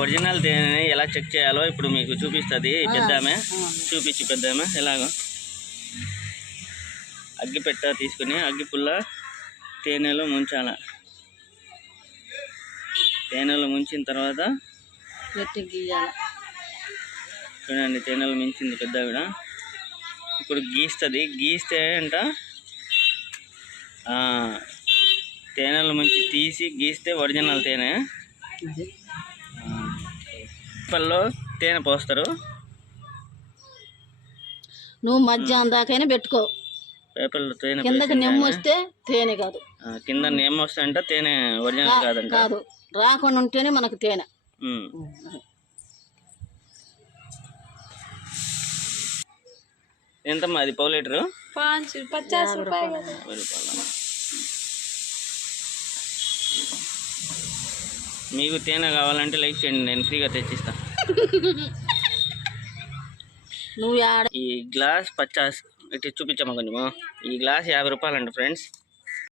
Original తేనెని ఎలా check చేయాలో ఇప్పుడు మీకు చూపిస్తుంది పెద్దామె చూపించి పెద్దామె ఎలాగో. అగ్గి పెట్ట తీసుకుని అగ్గి పుల్ల తేనెలో ముంచాల. తేనెలో ముంచిన తర్వాత చూడండి తేనెలు మించింది పెద్ద ఆవిడ. ఇప్పుడు గీస్తుంది. గీస్తే అంట తేనెలు ముంచి తీసి గీస్తే ఒరిజినల్ తేనె. తిప్పల్లో తేనె పోస్తారు. నువ్వు మధ్యాహ్నం దాకైనా పెట్టుకో. పేపర్లు తేనె కిందకి నెమ్ము వస్తే తేనె కాదు. కింద నెమ్మ వస్తే అంటే తేనె ఒరిజినల్ కాదు కాదు. రాకుండా ఉంటేనే మనకు తేనె. ఎంతమ్మా అది పావు లీటరు? పచాస్ రూపాయలు మీకు తేనె కావాలంటే లైక్ చేయండి నేను ఫ్రీగా తెచ్చిస్తా. నువ్వు ఈ గ్లాస్ పచాస్ ఇటు చూపించమ్మా కొంచెము. ఈ గ్లాస్ యాభై రూపాయలండి ఫ్రెండ్స్.